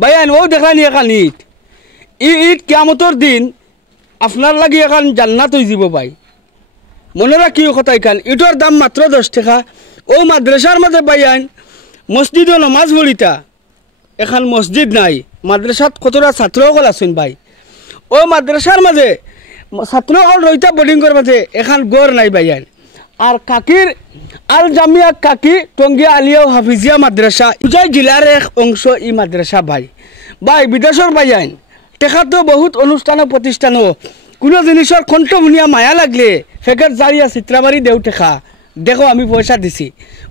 বাইয়ান ও দেখানি এখান ইট ইট কিয়ামতর দিন আপনার লাগি এখন জান্নাত হয়ে যাব ভাই মনে রাখি কথা এখান ইটর দাম মাত্র 10 টাকা ও মাদ্রাসার মাঝে বাইয়ান মসজিদে নমাজ পড়িতা এখন মসজিদ নাই মাদ্রাসাত কতটা ছাত্রসকল আছেন ভাই ও মাদ্রাসার মাঝে ছাত্রসকল রইতা বোর্ডিংয়ের মাঝে এখন গড় নাই বাইয়ান আর কাকির আল জামিয়া কাকি টঙ্গিয়া আলিয়া হাফিজিয়া মাদ্রাসা উজাই জেলার এক অংশ ই মাদ্রাসা ভাই ভাই বিদেশের বাইয়ান টেকা তো বহুত অনুষ্ঠান প্রতিষ্ঠানও কোনো জিনিসের কণ্ঠ শুনিয়া মায়া লাগলে ফেকের জারিয়া চিত্রাবাড়ি দেও টেকা দেখো আমি পয়সা দিছি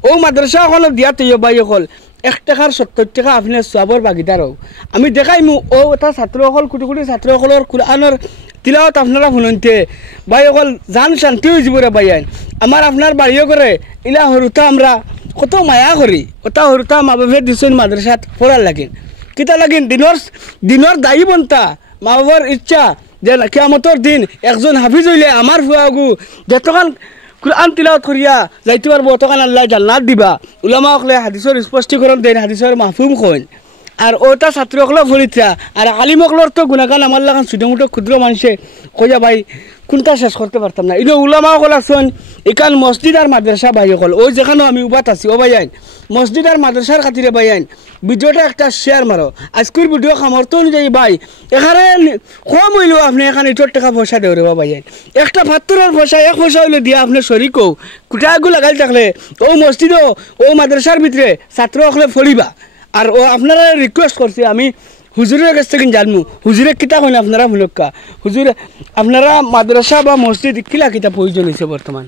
ও মাদ্রাসা সকলক দিয়া তৈয় বাই অকল 1 টাকার 70 টাকা আপনার সবর ভাগিদার হোক আমি দেখাইমু ও এটা ছাত্রসকল কোটি কোটি ছাত্রসকলের কোরআনের তিলাওয়াত আপনারা শুনতে বাই অকল জান শান্তি হয়ে যাব রে বাইয়ান আমার আপনার বাড়িও করে ইলা হরুতা আমরা কত মায়া করি ওটা হরুতা মা বাপে দিছেন মাদ্রাসাত পড়ার লাগিন কিতা লাগিন দিনের দায়ী বনতা মা বাবার ইচ্ছা যে কিয়ামতর দিন একজন হাফিজ হইলে আমার ফুয়াগু যতক্ষণ কুরআন তিলাওয়াত করিয়া যাইতে পারবো তখন আল্লাহ জান্নাত দিবা উলামা হকলে হাদিসের স্পষ্টীকরণ দেন হাদিসের মাহফুম কইন আর ওটা ছাত্র হকলে ফরিতা আর আলিম হকলর তো গুণাগান আমার লাগান ছোটো ক্ষুদ্র মানুষে কইয়া ভাই কোনটা শেষ করতে পারতাম না ইনো উলামা হকল আছেন এখান মসজিদ আর মাদ্রাসা ভাই হকল ওই যেখানে আমি উবাত আছি ও ভাই আইন মসজিদ আর মাদ্রাসার খাতিরে ভাই আইন ভিডিওটা একটা শেয়ার মারো আজকের ভিডিও সামর্থ্য অনুযায়ী ভাই এখানে কম হইলেও আপনি এখানে 1 টাকা পয়সা দেও রে ভাই আইন একটা ফাত্তরের পয়সা 1 পয়সা হইলে দিয়া আপনি শরিকও কুটাগুলো লাগাই থাকলে ও মসজিদও ও মাদ্রাসার ভিতরে ছাত্র হকলে ফরিবা আর ও আপনারা রিকোয়েস্ট করছি আমি হুজুরের কাছ থেকে জানবো হুজুরে কিতা কইন আপনারা ভুলক্কা হুজুর আপনারা মাদ্রাসা বা মসজিদ কিলা কিতা প্রয়োজন হয়েছে বর্তমান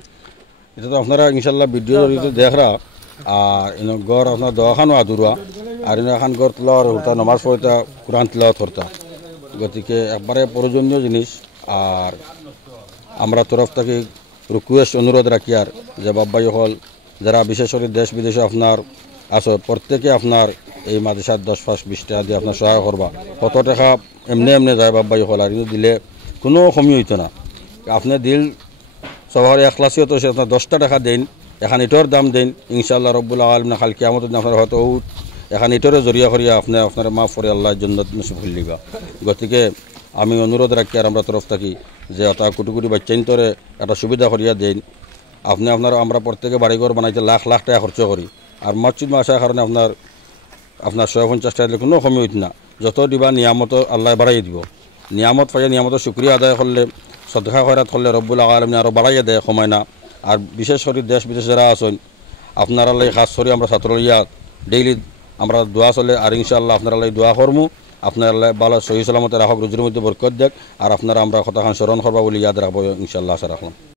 এটা তো আপনারা ইনশাল্লাহ ভিডিও দেখরা আর ইনো গড় আপনার দোয়াখানো আদুরা আর ইনো এখন গড় তোলার হতা নমাজ পড়তা কোরআন তিলাওয়াত করতা গতিকে একবারে প্রয়োজনীয় জিনিস আর আমরা তরফ থেকে রিকোয়েস্ট অনুরোধ রাখি আর যে বাবাই হল যারা বিশেষ করে দেশ বিদেশে আপনার আসো প্রত্যেকে আপনার এই মাদ্রাসার 10-20 টাকা দিয়ে আপনার সহায় করবা কত টাকা এমনি যায় বাবাই হল আর দিলে কোনো কমি হইতো না আপনি দিল সবার একলাসিও তো সে আপনার 10টা টাকা দেন এখন ইটর দাম দেন ইনশাআল্লাহ রব্বুল আলামিন কাল কিয়ামত দিন আপনার হয়তো এখন ইটরের জরিয়া করিয়া আপনার মাফ করে আল্লাহ জান্নাত নসিব হইলিবা গতিকে আমি অনুরোধ রাখি আর আমরা তরফ থাকি যে অতা কোটি কোটি বাচ্চাইন্তরে একটা সুবিধা করিয়া দেন আপনি আমরা প্রত্যেকে বাড়িঘর বানাইতে লাখ লাখ টাকা খরচ করি আর মসজিদ আসার কারণে আপনার 150 টাকা দিলে কোনো কমি হইত না যত দিবা নিয়ামত আল্লাহ বাড়াই দিব নিয়ামত পাইয়া নিয়ামতের শুক্রিয়া আদায় করলে সদকা খয়রাত করলে রব্বুল আলামিন আরও বাড়াইয়া দেয় সময় না আর বিশেষ করে দেশ বিদেশ যারা আছেন আপনারা খাস করে আমরা ছাত্র ডেইলি আমরা দোয়া চলে আর ইনশাআল্লাহ আপনারা দোয়া করমু আপনারা ভালো সহি সালামতে রাখক রুজির মধ্যে বরকত দেখ আর আপনারা আমরা কথাখান স্মরণ করবা বলে ইয়াদ রাখবো ইনশাআল্লাহ আশা রাখলাম।